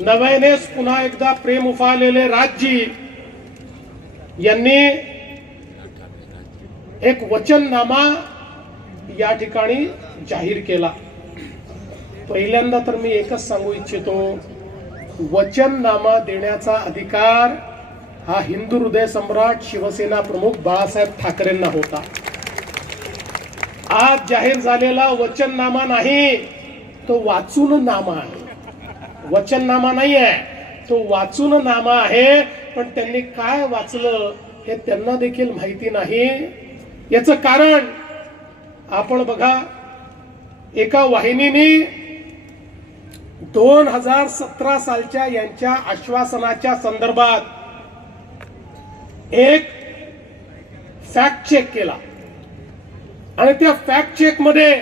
नव्यानेच पुन्हा एकदा प्रेम उफाळलेले राजजी यांनी एक वचननामा या ठिकाणी जाहीर केला. पहिल्यांदा तर मी एकच सांगू इच्छितो, वचननामा देण्याचा अधिकार हा हिंदू हृदय सम्राट शिवसेना प्रमुख बाळासाहेब ठाकरेंना होता. आज जाहीर झालेला वचननामा नाही, तो वाचून नामा आहे. वचननामा नाही आहे, तो वाचून नामा आहे. पण त्यांनी काय वाचलं हे त्यांना देखील माहिती नाही. याचं कारण आपण बघा, एका वाहिनीने 2017 सालच्या यांच्या आश्वासनाच्या संदर्भात एक फॅक्ट चेक केला आणि त्या फॅक्ट चेक मध्ये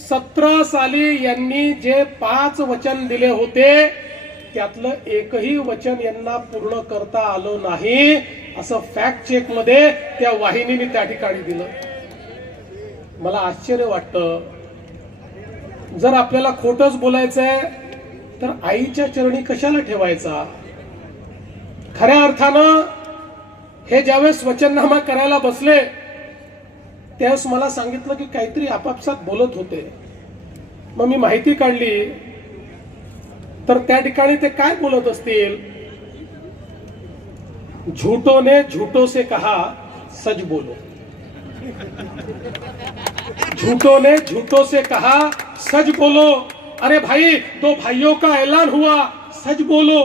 17 साली यांनी जे 5 वचन दिले होते त्यातलं एकही वचन यांना पूर्ण करता आलं नाही, असं फॅक्ट चेक मध्ये त्या वाहिनीने त्या ठिकाणी दिलं. मला आश्चर्य वाटतं, जर आपल्याला खोटच बोलायचंय तर आईच्या चरणी कशाला ठेवायचा. खऱ्या अर्थानं हे ज्यावेळेस वचननामा करायला बसले त्यावेळेस मला सांगितलं की काहीतरी आपापसात बोलत होते. मग मी माहिती काढली तर त्या ठिकाणी ते काय बोलत असतील. झूठों ने झूठों से कहा सच बोलो, झूठों ने झूठों से कहा सच बोलो. अरे भाई, 2 भाइयों का ऐलान हुआ, सच बोलो.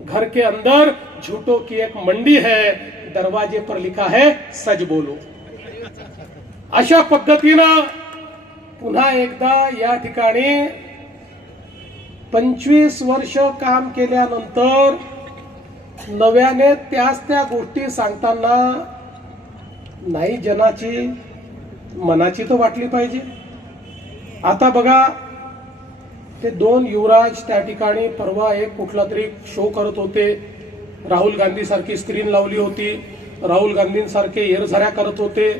घर के अंदर झूठों की एक मंडी है, दरवाजे पर लिखा है सच बोलो. अशा पद्धतीनं पुन्हा एकदा या ठिकाणी 25 वर्ष काम केल्यानंतर नव्याने त्या गोष्टी सांगताना नाही जनाची मनाची तर वाटली पाहिजे. आता बघा, ते 2 युवराज त्या ठिकाणी परवा एक कुठला तरी शो करत होते. राहुल गांधी सारखी स्क्रीन लावली होती, राहुल गांधींसारखे एरझऱ्या करत होते,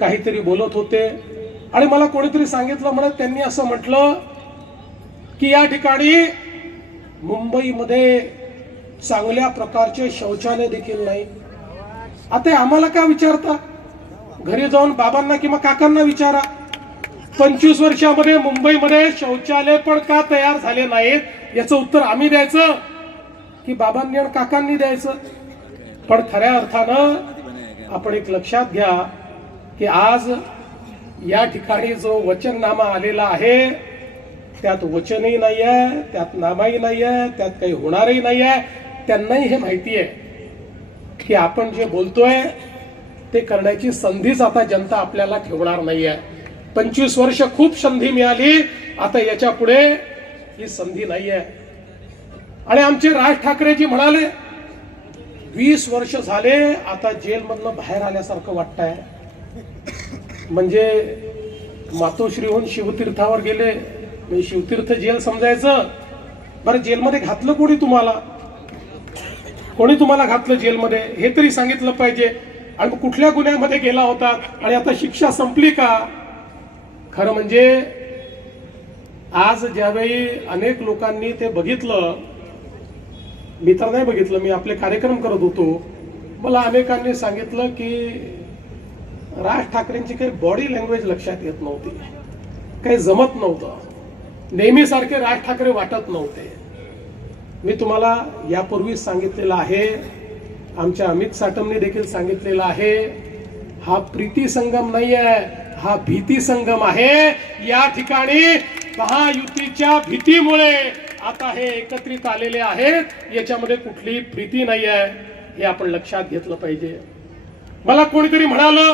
काहीतरी बोलत होते. आणि मला कोणीतरी सांगितलं, म्हणत त्यांनी असं म्हटलं की या ठिकाणी मुंबईमध्ये चांगल्या प्रकारचे शौचालय देखील नाही. आता आम्हाला का विचारता, घरी जाऊन बाबांना किंवा काकांना विचारा. 25 वर्षामध्ये मुंबईमध्ये शौचालय पण का तयार झाले नाहीत याचं उत्तर आम्ही द्यायचं की बाबांनी आणि काकांनी द्यायचं. पण खऱ्या अर्थानं आपण एक लक्षात घ्या की आज या ठिकाणी जो वचननामा आलेला आहे त्यात वचनही नाही आहे, त्यात नामाही नाही आहे, त्यात काही होणारही नाही आहे. त्यांनाही हे माहिती आहे की आपण जे बोलतोय ते करण्याची संधीच आता जनता आपल्याला ठेवणार नाही आहे. 25 वर्ष खूप संधी मिळाली, आता याच्या पुढे ही संधी नाही आहे. आणि आमचे राज ठाकरेजी म्हणाले 20 वर्ष झाले आता जेलमधनं बाहेर आल्यासारखं वाटतंय. म्हणजे मातोश्रीहून शिवतीर्थावर गेले, म्हणजे शिवतीर्थ जेल समजायचं. बरं, जेलमध्ये घातलं कोणी तुम्हाला, कोणी तुम्हाला घातलं जेलमध्ये हे तरी सांगितलं पाहिजे. आणि कुठल्या गुन्ह्यामध्ये गेला होता आणि आता शिक्षा संपली का. खरं म्हणजे आज ज्यावेळी अनेक लोकांनी ते बघितलं, मी तर नाही बघितलं, मी आपले कार्यक्रम करत होतो, मला अनेकांनी सांगितलं की राज ठाकरेंची काही बॉडी लँग्वेज लक्षात येत नव्हती, काही जमत नव्हतं, नेहमीसारखे राज ठाकरे वाटत नव्हते. मी तुम्हाला यापूर्वीच सांगितलेलं आहे, आमच्या अमित साटमने देखील सांगितलेलं आहे, हा प्रीती संगम नाही आहे, हा भीती संगम आहे. या ठिकाणी महायुतीच्या भीतीमुळे आता हे एकत्रित आलेले आहेत, याच्यामध्ये कुठलीही प्रीती नाही आहे, हे आपण लक्षात घेतलं पाहिजे. मला कोणीतरी म्हणालं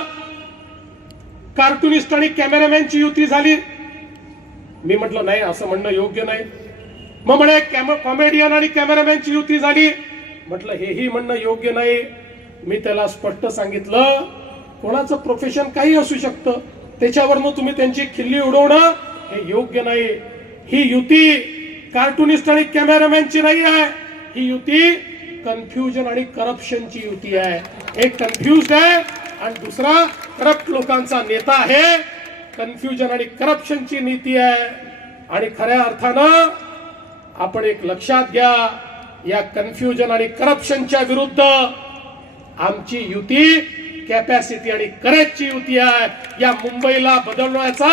कार्टुनिस्ट आणि कॅमेरामॅनची युती झाली. मी म्हटलं नाही, असं म्हणणं योग्य नाही. मग म्हणे कॉमेडियन आणि कॅमेरामॅनची युती झाली. म्हटलं हेही म्हणणं योग्य नाही. मी त्याला स्पष्ट सांगितलं कोणाचं प्रोफेशन काही असू शकतं, त्याच्यावरनं तुम्ही त्यांची खिल्ली उडवणं हे योग्य नाही. ही युती कार्टुनिस्ट आणि कॅमेरामॅनची नाही आहे, ही युती कन्फ्युजन आणि करप्शनची युती आहे. एक कन्फ्युज्ड आहे आणि दुसरा करप्ट लोकांचा नेता आहे. कन्फ्युजन आणि करप्शनची नीती आहे. आणि खऱ्या अर्थानं आपण एक लक्षात घ्या, या कन्फ्युजन आणि करप्शनच्या विरुद्ध आमची युती कॅपॅसिटी आणि करेजची युती आहे. या मुंबईला बदलण्याचा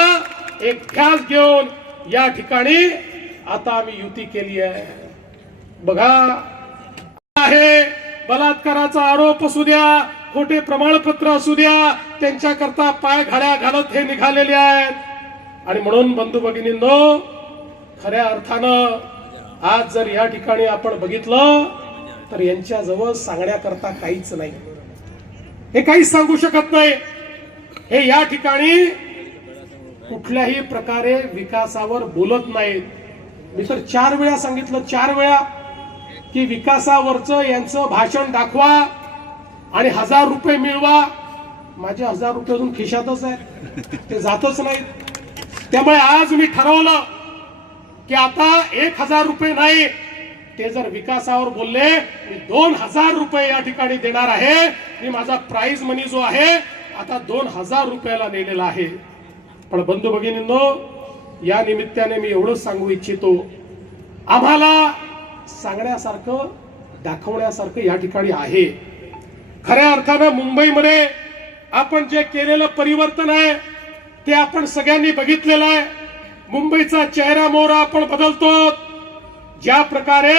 एक ध्यास घेऊन या ठिकाणी आता आम्ही युती केली आहे. बघा, आहे बलात्काराचा आरोप असू द्या, खोटे प्रमाणपत्र असू द्या, त्यांच्याकरता पाय घाड्या घालत हे निघालेले आहेत. आणि म्हणून बंधू भगिनींनो, खऱ्या अर्थानं आज जर या ठिकाणी आपण बघितलं तर यांच्याजवळ सांगण्याकरता काहीच नाही. हे काहीच सांगू शकत नाही. हे या ठिकाणी कुठल्याही प्रकारे विकासावर बोलत नाहीत. मी तर 4 वेळा सांगितलं, 4 वेळा, की विकासावरचं यांचं भाषण दाखवा आणि 1000 रुपये मिळवा. माझे 1000 रुपये अजून खिशातच आहे, ते जातच नाहीत. त्यामुळे आज मी ठरवलं की आता 1000 रुपये नाही, ते जर विकासावर बोलले मी 2000 रुपये या ठिकाणी देणार आहे. मी माझा प्राइज मनी जो आहे आता 2000 रुपयाला नेलेला आहे. पण बंधू भगिनींनो, या निमित्ताने मी एवढंच सांगू इच्छितो, आम्हाला सांगण्यासारखं दाखवण्यासारखं या ठिकाणी आहे. खऱ्या अर्थानं मुंबईमध्ये आपण जे केलेलं परिवर्तन आहे ते आपण सगळ्यांनी बघितलेलं आहे. मुंबईचा चेहरा मोहरा आपण बदलतो. ज्या प्रकारे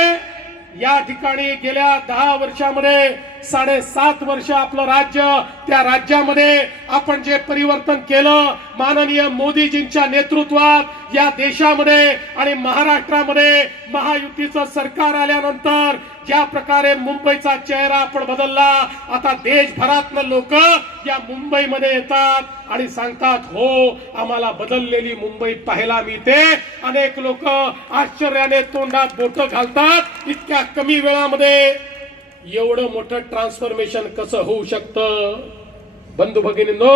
या ठिकाणी गेल्या 10 वर्षामध्ये 7.5 वर्ष आपलं राज्य, त्या राज्यामध्ये आपण जे परिवर्तन केलं माननीय मोदीजींच्या नेतृत्वात या देशामध्ये आणि महाराष्ट्रामध्ये महायुतीचं सरकार आल्यानंतर ज्या प्रकारे मुंबईचा चेहरा आपण बदलला, आता देशभरातनं लोक या मुंबईमध्ये येतात आणि सांगतात, हो आम्हाला बदललेली मुंबई पाहायला मिळते. अनेक लोक आश्चर्याने तोंडात बोटं घालतात, इतक्या कमी वेळामध्ये एवढं मोठं ट्रान्सफॉर्मेशन कसं होऊ शकतं. बंधू भगिनींनो,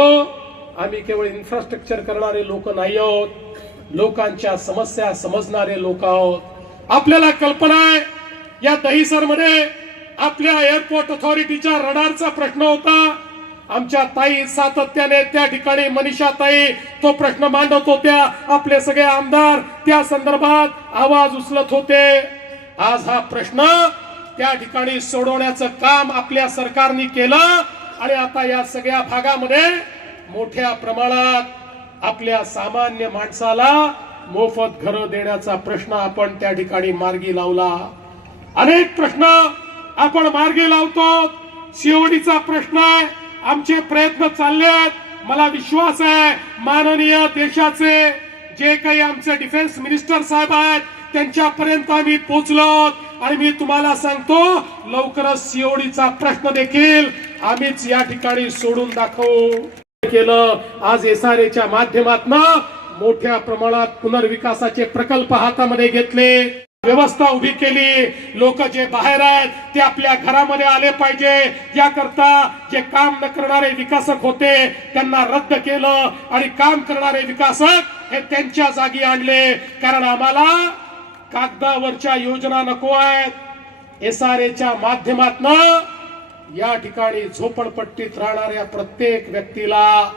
आम्ही केवळ इन्फ्रास्ट्रक्चर करणारे लोक नाही आहोत, लोकांच्या समस्या समजणारे लोक आहोत. आपल्याला कल्पना आहे, या दहिसरमध्ये आपल्या एअरपोर्ट अथॉरिटीच्या रडारचा प्रश्न होता. आमच्या ताई सातत्याने त्या ठिकाणी, मनीषा ताई तो प्रश्न मांडत होत्या. आपले सगळे आमदार त्या संदर्भात आवाज उचलत होते. आज हा प्रश्न त्या ठिकाणी सोडवण्याचं काम आपल्या सरकारने केलं आणि आता या सगळ्या भागामध्ये मोठ्या प्रमाणात आपल्या सामान्य माणसाला मोफत घरं देण्याचा प्रश्न आपण त्या ठिकाणी मार्गी लावला. अनेक प्रश्न आपण मार्गी लावतो. सीओडीचा प्रश्न आहे, आमचे प्रयत्न चालले आहेत. मला विश्वास आहे माननीय देशाचे जे काही आमचे डिफेन्स मिनिस्टर साहेब आहेत त्यांच्यापर्यंत आम्ही पोहोचलो आणि मी तुम्हाला सांगतो, लवकरच सीओडीचा प्रश्न देखील आम्हीच या ठिकाणी सोडून दाखवू केलं. आज एसआरएच्या माध्यमातून मोठ्या प्रमाणात पुनर्विकासाचे प्रकल्प हातामध्ये घेतले, व्यवस्था उभी केली. लोक जे बाहेर आहेत ते आपल्या घरामध्ये आले पाहिजे याकरता जे काम न करणारे विकासक होते त्यांना रद्द केलं आणि काम करणारे विकासक हे त्यांच्या जागी आणले. कारण आम्हाला कागदावरच्या योजना नको आहेत. एसआरएच्या माध्यमातून या ठिकाणी झोपडपट्टीत राहणाऱ्या प्रत्येक व्यक्तीला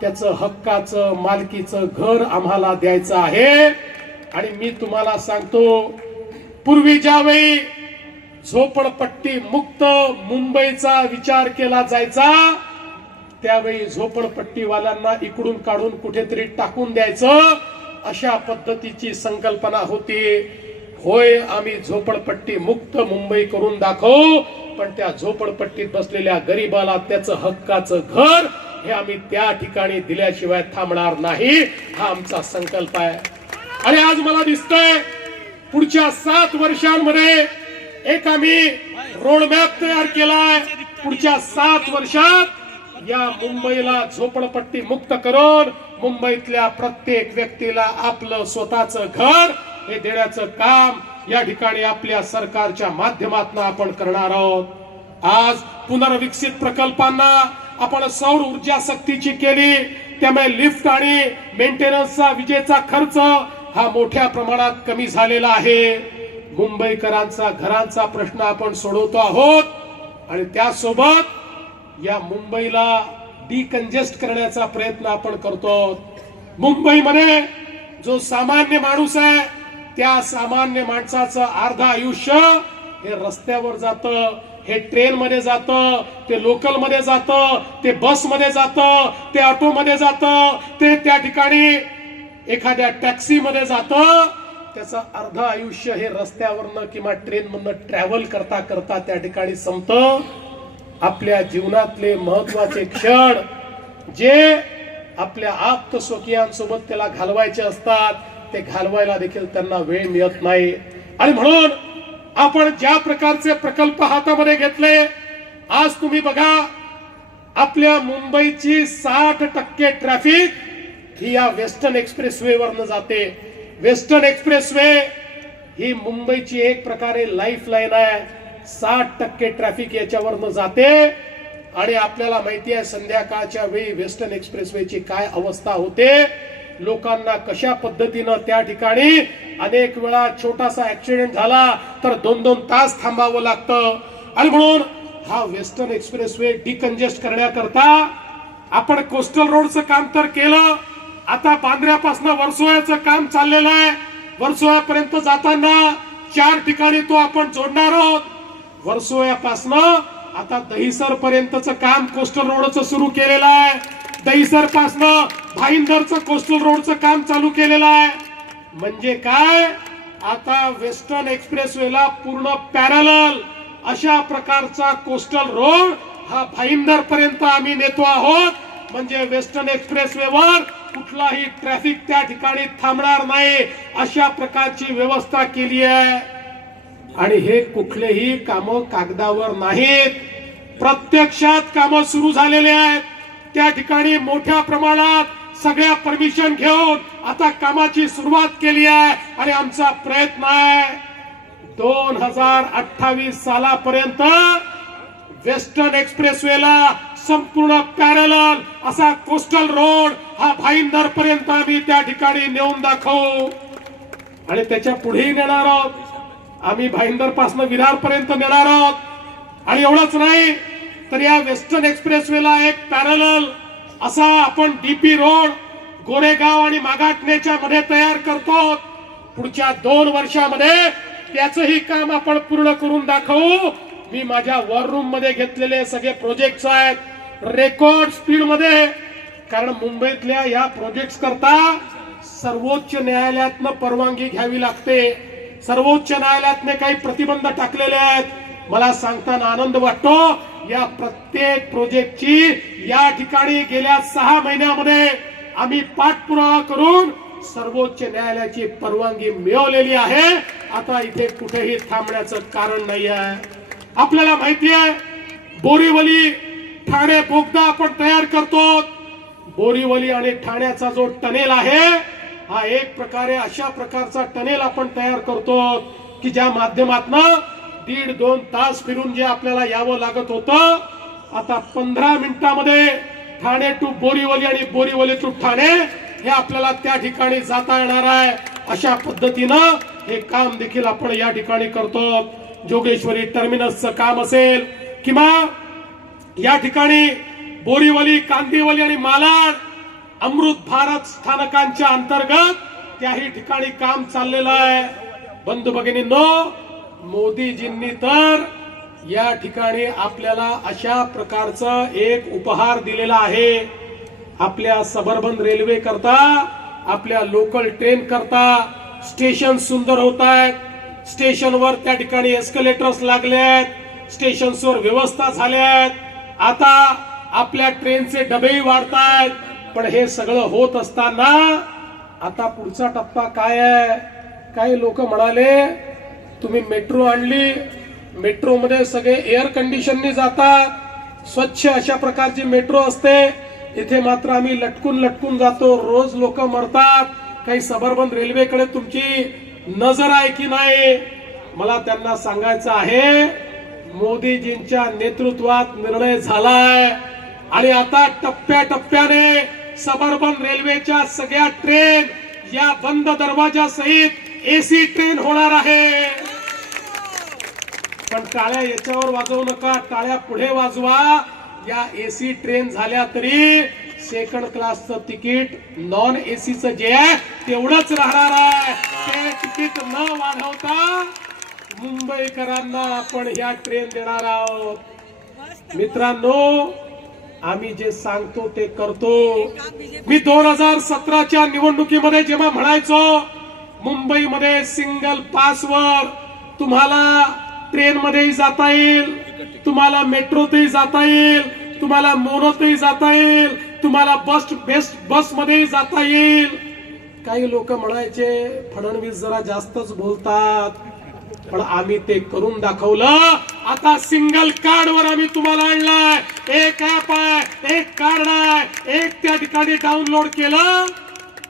त्याचं हक्काचं मालकीचं घर आम्हाला द्यायचं आहे. आणि मी तुम्हाला सांगतो, पूर्वी ज्यावेळी झोपडपट्टी मुक्त मुंबईचा विचार केला जायचा त्यावेळी झोपडपट्टीवाल्यांना इकडून काढून कुठेतरी टाकून द्यायचं, अशा पद्धतीची संकल्पना होती. होय, आम्ही झोपडपट्टी मुक्त मुंबई करून दाखवू, पण त्या झोपडपट्टीत बसलेल्या गरीबाला त्याचं हक्काचं घर हे आम्ही त्या ठिकाणी दिल्याशिवाय थांबणार नाही. हा आमचा संकल्प आहे. आणि आज मला दिसतंय पुढच्या 7 वर्षांमध्ये एक आम्ही रोडमॅप तयार केलाय. पुढच्या 7 वर्षात या मुंबईला झोपडपट्टी मुक्त करून मुंबईतल्या प्रत्येक व्यक्तीला आपलं स्वतःचं घर हे देण्याचं काम या ठिकाणी आपल्या सरकारच्या माध्यमातून आपण करणार आहोत. आज पुनर्विकसित प्रकल्पांना आपण सौर ऊर्जा सक्तीची केली, त्यामुळे लिफ्ट आणि मेंटेनन्सचा विजेचा खर्च हा मोठ्या प्रमाणात कमी झालेला आहे. मुंबईकरांचा घरांचा प्रश्न आपण सोडवतो आहोत आणि त्यासोबत या मुंबईला डिकंजेस्ट करण्याचा प्रयत्न आपण करतो. मुंबईमध्ये जो सामान्य माणूस आहे त्या सामान्य माणसाचं अर्ध आयुष्य हे रस्त्यावर जातं, हे ट्रेन मध्ये जातं, ते लोकल मध्ये जातं, ते बस मध्ये जातं, ते ऑटो मध्ये जातं, ते त्या ठिकाणी एखाद्या टॅक्सी मध्ये जातं. त्याचं अर्ध आयुष्य हे रस्त्यावरनं किंवा ट्रेन मधनं ट्रॅव्हल करता करता त्या ठिकाणी संपतं. आपल्या जीवनातले महत्वाचे क्षण जे आपल्या आप्त स्वकीयांसोबत त्याला घालवायचे असतात ते घालवायला देखील त्यांना वेळ मिळत नाही. आणि म्हणून आपण ज्या प्रकारचे प्रकल्प हातामध्ये घेतले, आज तुम्ही बघा आपल्या मुंबईची 60% ट्रॅफिक ही या वेस्टर्न एक्सप्रेसवे वरनं जाते. वेस्टर्न एक्सप्रेसवे ही मुंबईची एक प्रकारे लाईफ लाईन आहे. 60% ट्रॅफिक याच्यावरनं जाते. आणि आपल्याला माहिती आहे संध्याकाळच्या वेळी वेस्टर्न एक्सप्रेसवेची काय अवस्था होते, लोकांना कशा पद्धतीनं त्या ठिकाणी अनेक वेळा छोटासा ऍक्सिडेंट झाला तर 2-2 तास थांबावं लागतं. आणि म्हणून हा वेस्टर्न एक्सप्रेसवे डिकंजेस्ट करण्याकरता आपण कोस्टल रोडचं काम तर केलं, आता बांद्र्यापासून वर्सोव्याचं काम चाललेलं आहे. वर्सोव्यापर्यंत जाताना 4 ठिकाणी तो आपण जोडणार आहोत. वर्सोव्यापासून आता दहिसर पर्यंतचं काम कोस्टल रोडचं सुरू केलेलं आहे. दहिसर पासून भाईंदरचं कोस्टल रोडचं काम चालू केलेलं आहे. म्हणजे काय, आता वेस्टर्न एक्सप्रेसवेला पूर्ण पॅरलल अशा प्रकारचा कोस्टल रोड हा भाईंदर पर्यंत आम्ही नेतो आहोत. म्हणजे वेस्टर्न एक्सप्रेसवेवर कुठलाही ट्रॅफिक त्या ठिकाणी थांबणार नाही अशा प्रकारची व्यवस्था केली आहे. आणि हे कुठलेही कामं कागदावर नाहीत, प्रत्यक्षात कामं सुरू झालेले आहेत. त्या ठिकाणी मोठ्या प्रमाणात सगळ्या परमिशन घेऊन आता कामाची सुरुवात केली आहे. आणि आमचा प्रयत्न आहे 2028 सालापर्यंत वेस्टर्न एक्सप्रेसवेला संपूर्ण पॅरलल असा कोस्टल रोड हा भाईंदर पर्यंत आम्ही त्या ठिकाणी नेऊन दाखवू. आणि त्याच्या पुढेही नेणार आहोत, आम्ही भाईंदर पासून विरार पर्यंत नेणार आहोत. आणि एवढंच नाही तर या वेस्टर्न एक्सप्रेसवेला एक पॅरलल असा आपण डीपी रोड गोरेगाव आणि मागाटनेच्या मध्ये तयार करतो. पुढच्या 2 वर्षामध्ये त्याचंही काम आपण पूर्ण करून दाखवू. मी माझ्या वॉर रूम मध्ये घेतलेले सगळे प्रोजेक्ट्स आहेत रेकॉर्ड स्पीड मध्ये, कारण मुंबईतल्या या प्रोजेक्ट्स करता सर्वोच्च न्यायालयातनं परवानगी घ्यावी लागते. सर्वोच्च न्यायालयातने काही प्रतिबंध टाकलेले आहेत. मला सांगताना आनंद वाटतो या प्रत्येक प्रोजेक्टची या ठिकाणी गेल्या 6 महिन्यामध्ये आम्ही पाठपुरावा करून सर्वोच्च न्यायालयाची परवानगी मिळवलेली आहे. आता इथे कुठेही थांबण्याचं कारण नाही आहे. आपल्याला माहिती आहे बोरीवली ठाणे बोगदा आपण तयार करतो. बोरीवली आणि ठाण्याचा जो टनेल आहे हा एक प्रकारे अशा प्रकारचा टनेल आपण तयार करतो की ज्या माध्यमातून 1.5-2 तास फिरून जे आपल्याला यावं लागत होतं आता 15 मिनिटांमध्ये ठाणे टू बोरीवली आणि बोरीवली टू ठाणे हे आपल्याला त्या ठिकाणी जाता येणार आहे. अशा पद्धतीनं हे काम देखील आपण या ठिकाणी करतो. जोगेश्वरी टर्मिनसचं काम असेल किंवा या ठिकाणी बोरीवली, कांदिवली आणि मालाड अमृत भारत स्थानकांच्या अंतर्गत त्याही ठिकाणी काम चाललेलं आहे. बंधू भगिनींनो, मोदीजींनी तर या ठिकाणी आपल्याला अशा प्रकारचा एक उपहार दिलेला आहे. आपल्या सबर्बन रेल्वे करता, आपल्या लोकल ट्रेन करता स्टेशन सुंदर होत आहेत. स्टेशनवर त्या ठिकाणी एस्केलेटर्स लागले आहेत, स्टेशन्सवर व्यवस्था झाल्या आहेत. आता आपल्या ट्रेनचे डबेही वाढतायत. पण हे सगळं होत असताना आता पुढचा टप्पा काय आहे? काही लोक म्हणाले तुम्ही मेट्रो आणली, मेट्रो मध्ये सगळे एअर कंडिशननी जातात, स्वच्छ अशा प्रकारची मेट्रो असते. इथे मात्र आम्ही लटकून लटकून जातो, रोज लोक मरतात. काही सबर्बन रेल्वेकडे तुमची नजर आहे की नाही? मला त्यांना सांगायचं आहे मोदीजींच्या नेतृत्वात निर्णय झालाय आणि आता टप्प्याटप्प्याने सबर्बन रेल्वेच्या सगळ्या ट्रेन या बंद दरवाजा सहित एसी ट्रेन होणार आहे. पण टाळ्या याच्यावर वाजवू नका, टाळ्या पुढे वाजवा. या एसी ट्रेन झाल्या तरी सेकंड क्लासचं तिकीट नॉन एसीचं जे आहे तेवढंच राहणार आहे. तिकीट न वाढवता मुंबईकरांना आपण ह्या ट्रेन देणार आहोत। मित्रांनो, आम्ही जे सांगतो ते करतो। मी 2017च्या निवडणुकीमध्ये जेव्हा म्हणायचो मुंबईमध्ये सिंगल पासवर तुम्हाला ट्रेन मध्येही जाता येईल, तुम्हाला मेट्रोतही जाता येईल, तुम्हाला मोनोतही जाता येईल, तुम्हाला बेस्ट बस मध्येही जाता येईल। काही लोक म्हणायचे फडणवीस जरा जास्तच बोलतात, पण आम्ही ते करून दाखवलं। आता सिंगल कार्ड वर आम्ही तुम्हाला आणलाय। एक ऍप आहे, एक कार्ड आहे, एक त्या ठिकाणी डाउनलोड केलं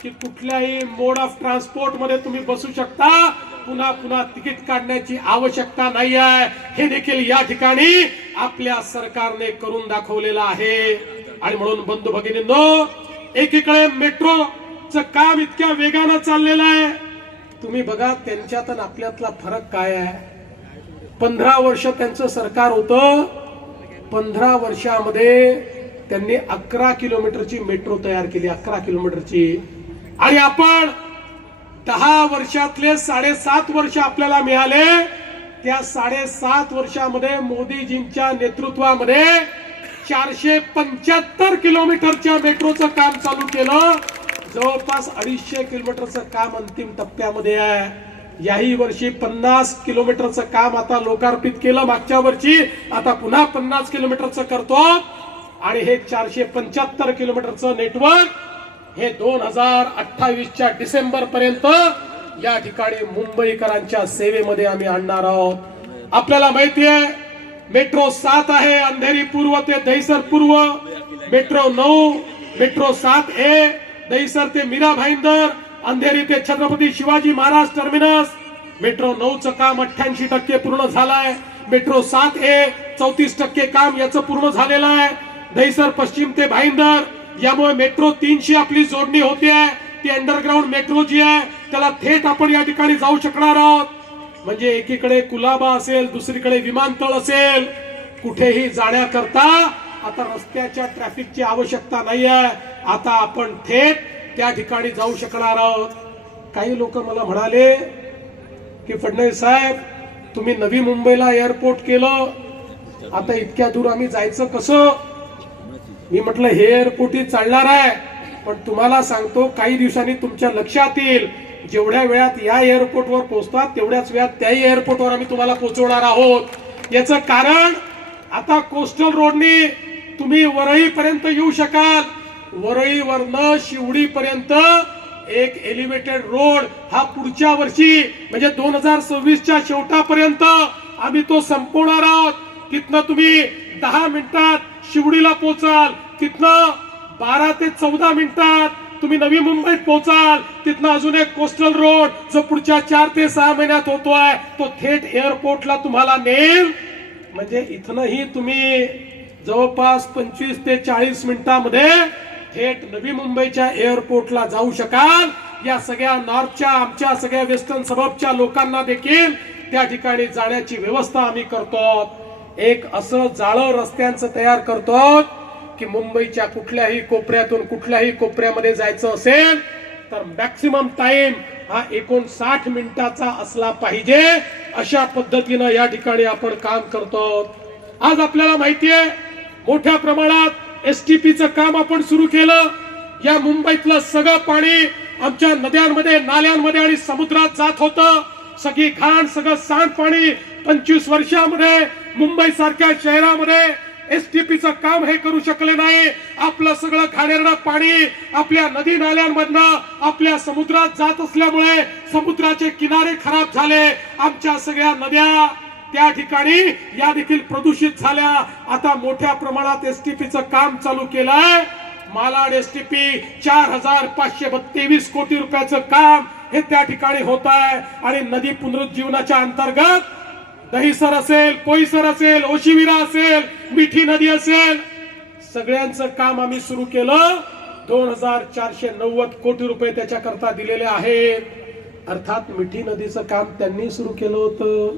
की कुठल्याही मोड ऑफ ट्रान्सपोर्ट मध्ये तुम्ही बसू शकता। पुन्हा पुन्हा तिकीट काढण्याची आवश्यकता नाही आहे। हे देखील या ठिकाणी आपल्या सरकारने करून दाखवलेलं आहे। आणि म्हणून बंधू भगिनींनो, एकीकडे मेट्रोचं काम इतक्या वेगानं चाललेलं आहे। तुम्ही बघा त्यांच्यात आणि आपल्यातला फरक काय आहे। 15 वर्ष त्यांचं सरकार होतं, 15 वर्षामध्ये त्यांनी 11 किलोमीटरची मेट्रो तयार केली, 11 किलोमीटरची। आणि आपण 10 वर्षातले 7.5 वर्ष आपल्याला मिळाले। त्या 7.5 वर्षामध्ये मोदीजींच्या नेतृत्वामध्ये 475 किलोमीटरच्या मेट्रोचं काम चालू केलं। जवळपास 250 किलोमीटरचं काम अंतिम टप्प्यामध्ये आहे। याही वर्षी 50 किलोमीटरचं काम आता लोकार्पित केलं मागच्या वर्षी, आता पुन्हा 50 किलोमीटरचं करतो। आणि हे 475 किलोमीटरचं नेटवर्क हे 2028च्या डिसेंबर पर्यंत या ठिकाणी मुंबईकरांच्या सेवेमध्ये आम्ही आणणार आहोत। आपल्याला माहिती आहे मेट्रो 7 आहे, अंधेरी पूर्व ते दहिसर पूर्व, मेट्रो 9, मेट्रो 7A दहिसर ते मीरा भाईंदर, अंधेरी ते छत्रपती शिवाजी महाराज टर्मिनस। मेट्रो 9चं काम 88% पूर्ण झालंय। मेट्रो 7A 34% काम याचं पूर्ण झालेलं आहे। दहिसर पश्चिम ते भाईंदर, यामुळे मेट्रो 3ची आपली जोडणी होते आहे। ती अंडरग्राउंड मेट्रो जी आहे त्याला थेट आपण या ठिकाणी जाऊ शकणार आहोत। म्हणजे एकीकडे कुलाबा असेल, दुसरीकडे विमानतळ असेल, कुठेही जाण्याकरता आता रस्त्याच्या ट्रॅफिकची आवश्यकता नाही आहे। आता आपण थेट त्या ठिकाणी जाऊ शकणार आहोत। काही लोक मला म्हणाले की फडणवीस साहेब तुम्ही नवी मुंबईला एअरपोर्ट केलं, आता इतक्या दूर आम्ही जायचं कसं? मी म्हटलं हे एअरपोर्टही चालणार आहे, पण तुम्हाला सांगतो काही दिवसांनी तुमच्या लक्षात येईल जेवढ्या वेळात या एअरपोर्टवर पोहोचतात तेवढ्याच वेळात त्याही एअरपोर्टवर आम्ही तुम्हाला पोहोचवणार आहोत। याचं कारण आता कोस्टल रोडनी तुम्ही वरळी पर्यंत येऊ शकाल, वरळीवरनं शिवडी पर्यंत एक एलिव्हेटेड रोड हा पुढच्या वर्षी म्हणजे 2026च्या शेवटापर्यंत आम्ही तो संपवणार आहोत। तिथनं तुम्ही 10 मिनिटात शिवडीला पोहोचाल, तिथनं 12 ते 14 मिनिटात तुम्ही नवी मुंबईत पोहोचाल, तिथनं अजून एक कोस्टल रोड जो पुढच्या 4 ते 6 महिन्यात होतोय तो थेट एअरपोर्टला तुम्हाला नेल। म्हणजे इथनही तुम्ही जवळपास 25 ते 40 मिनिटांमध्ये थेट नवी मुंबईच्या एअरपोर्टला जाऊ शकाल। या सगळ्या नॉर्थच्या आमच्या सगळ्या वेस्टर्न सबअर्बच्या लोकांना देखील त्या ठिकाणी जाण्याची व्यवस्था आम्ही करतो। एक असं जाळं रस्त्यांचं तयार करतो की मुंबईच्या कुठल्याही कोपऱ्यातून कुठल्याही कोपऱ्यामध्ये जायचं असेल तर मॅक्सिमम टाइम हा 59 मिनिटाचा असला पाहिजे। अशा पद्धतीनं या ठिकाणी आपण काम करतो। आज आपल्याला माहिती आहे मोठ्या प्रमाणात एसटीपीचं काम आपण सुरू केलं। या मुंबईतलं सगळं पाणी आमच्या नद्यांमध्ये, नाल्यांमध्ये आणि समुद्रात जात होतं। सगळी घाण, सगळं सांडपाणी 25 वर्षामध्ये मुंबई सारख्या शहरामध्ये एसटीपीचं काम हे करू शकले नाही। आपलं सगळं घाणेरडं पाणी आपल्या नदी नाल्यांमधनं आपल्या समुद्रात जात असल्यामुळे समुद्राचे किनारे खराब झाले। आमच्या सगळ्या नद्या त्या ठिकाणी या देखील प्रदूषित झाल्या। आता मोठ्या प्रमाणात एसटीपीचं काम चालू केलंय। मालाड एसटीपी 4523 कोटी रुपयाचं काम हे त्या ठिकाणी होत आहे। आणि नदी पुनरुज्जीवनाच्या अंतर्गत दहिसर असेल, कोईसर असेल, ओशिविरा असेल, मिठी नदी असेल, सगळ्यांचं काम आम्ही सुरू केलं। 2490 कोटी रुपये त्याच्याकरता दिलेले आहेत। अर्थात मिठी नदीचं काम त्यांनी सुरू केलं होतं,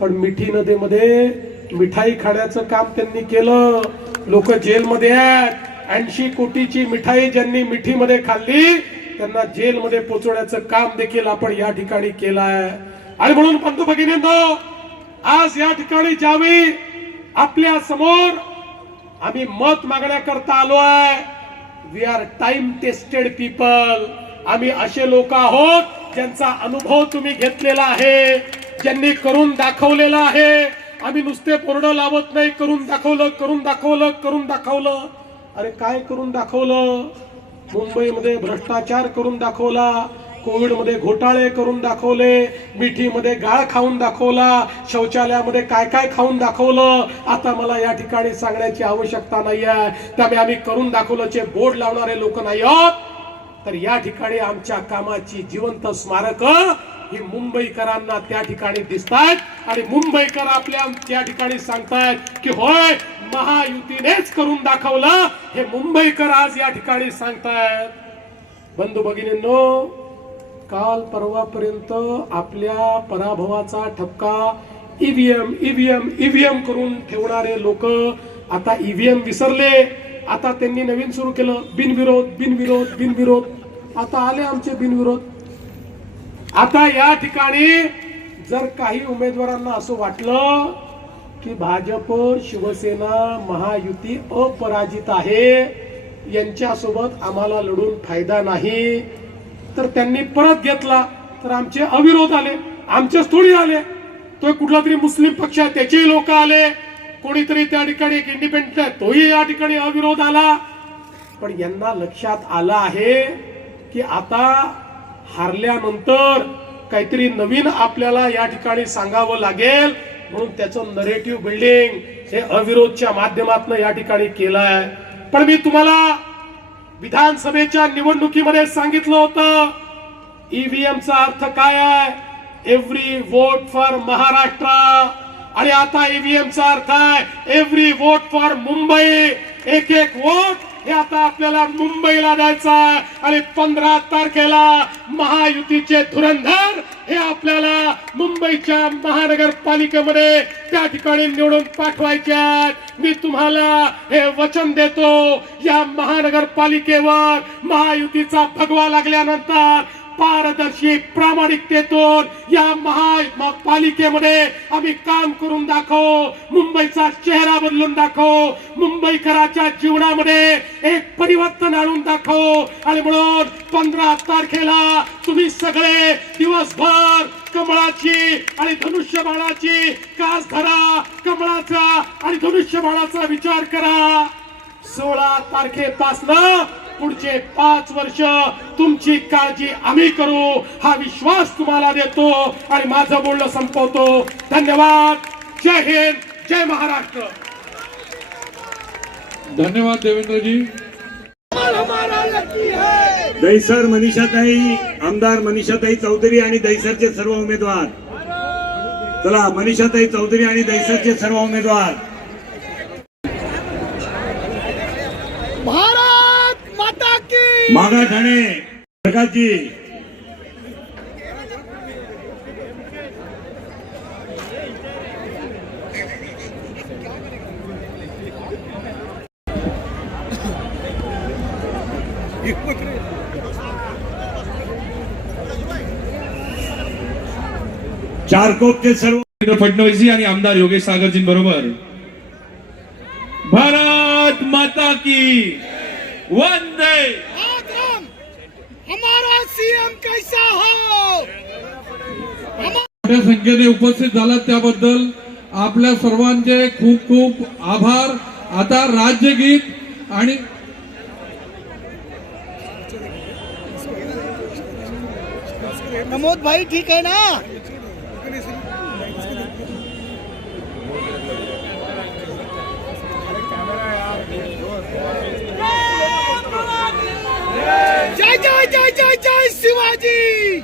पण मिठी नदीमध्ये मिठाई खाण्याचं काम त्यांनी केलं। लोक जेलमध्ये आहेत। 80 कोटीची मिठाई ज्यांनी मिठीमध्ये खाल्ली त्यांना जेलमध्ये पोहोचवण्याचं काम देखील आपण या ठिकाणी केलं आहे. आणि म्हणून बंधू भगिनींनो, आज या ठिकाणी ज्यावेळी आपल्या समोर आम्ही मत मागण्याकरता आलो आहे, we are time tested people. आम्ही असे लोक आहोत ज्यांचा अनुभव तुम्ही घेतलेला आहे, ज्यांनी करून दाखवलेला आहे. आम्ही नुसते बोर्ड लावत नाही, करून दाखवलं करून दाखवलं करून दाखवलं. अरे काय करून दाखवलं? मुंबईमध्ये भ्रष्टाचार करून दाखवला, कोविडमध्ये घोटाळे करून दाखवले, मिठीमध्ये गाळ खाऊन दाखवला, शौचालयामध्ये काय काय खाऊन दाखवलं. आता मला या ठिकाणी सांगण्याची आवश्यकता नाही आहे, त्यामुळे आम्ही करून दाखवल्याचे बोर्ड लावणारे लोक नाही आहोत. तर या ठिकाणी आमच्या कामाची जिवंत स्मारक ही मुंबईकरांना त्या ठिकाणी दिसतायत आणि मुंबईकर आपल्या त्या ठिकाणी सांगतायत की होय, महायुतीनेच करून दाखवलं. हे मुंबईकर आज या ठिकाणी सांगतायत. बंधू भगिनींनो, काल परवापर्यंत आपल्या पराभवाचा ठपका ईव्हीएम ईव्हीएम ईव्हीएम करून ठेवणारे लोक आता ईव्हीएम विसरले. आता त्यांनी नवीन सुरू केलं, बिनविरोध बिनविरोध बिनविरोध. आता आले आमचे बिनविरोध. आता या ठिकाणी जर काही उमेदवारांना असं वाटलं की भाजप, शिवसेना, महायुती अपराजित आहे, यांच्यासोबत आम्हाला लढून फायदा नाही, तर त्यांनी परत घेतला. तर आमचे अविरोध आले, आमचेच थोडी आले. तो कुठला तरी मुस्लिम पक्ष आहे, त्याचे लोक आले. कोणीतरी त्या ठिकाणी एक इंडिपेंडंट आहे, तोही या ठिकाणी अविरोध आला. पण यांना लक्षात आलं आहे की आता हारल्यानंतर काहीतरी नवीन आपल्याला या ठिकाणी सांगावं लागेल. म्हणून त्याचं नरेटिव्ह बिल्डिंग हे अविरोधच्या माध्यमातून या ठिकाणी केलं आहे. पण मी तुम्हाला विधानसभेच्या निवडणुकीमध्ये सांगितलं होतं, ईव्हीएमचा अर्थ काय आहे? Every vote for Maharashtra. आणि आता ईव्हीएमचा अर्थ आहे एव्हरी वोट फॉर मुंबई. एक एक वोट हे आता आपल्याला मुंबईला द्यायचा आहे. आणि 15 तारखेला महायुतीचे धुरंधर हे आपल्याला मुंबईच्या महानगरपालिकेमध्ये त्या ठिकाणी निवडून पाठवायचे आहेत. मी तुम्हाला हे वचन देतो, या महानगरपालिकेवर महायुतीचा भगवा लागल्यानंतर पारदर्शी प्रामाणिकतेतून या महापालिकेमध्ये आम्ही काम करून दाखवू, मुंबईचा चेहरा बदलून दाखवू, मुंबईकराच्या जीवनामध्ये एक परिवर्तन आणून दाखवू. आणि म्हणून 15 तारखेला तुम्ही सगळे दिवसभर कमळाची आणि धनुष्यबाणाची कास धरा, कमळाचा आणि धनुष्यबाणाचा विचार करा. 16 तारखेपासून पुढचे 5 वर्ष तुमची काळजी आम्ही करू, हा विश्वास तुम्हाला देतो. आणि माझं बोलणं संपवतो. धन्यवाद. जय हिंद, जय महाराष्ट्र. धन्यवाद देवेंद्रजी. दहिसर मनीषाताई, आमदार मनीषाताई चौधरी आणि दहिसरचे सर्व उमेदवार. चला, मनीषाताई चौधरी आणि दहिसरचे सर्व उमेदवार. भारत माता की. मागा ठाणे प्रकाशजी. चारकोपचे सर्व फडणवीस आणि आमदार योगेश सागरजींबरोबर. भारत माता की वंदे. आदम, हमारा सीएम कैसा हो. मोठ्या संख्येने उपस्थित झालात त्याबद्दल आपल्या सर्वांचे खूप खूप आभार. आता राज्यगीत आणि प्रमोद भाई ठीक है ना. जय जय जय जय जय शिवाजी.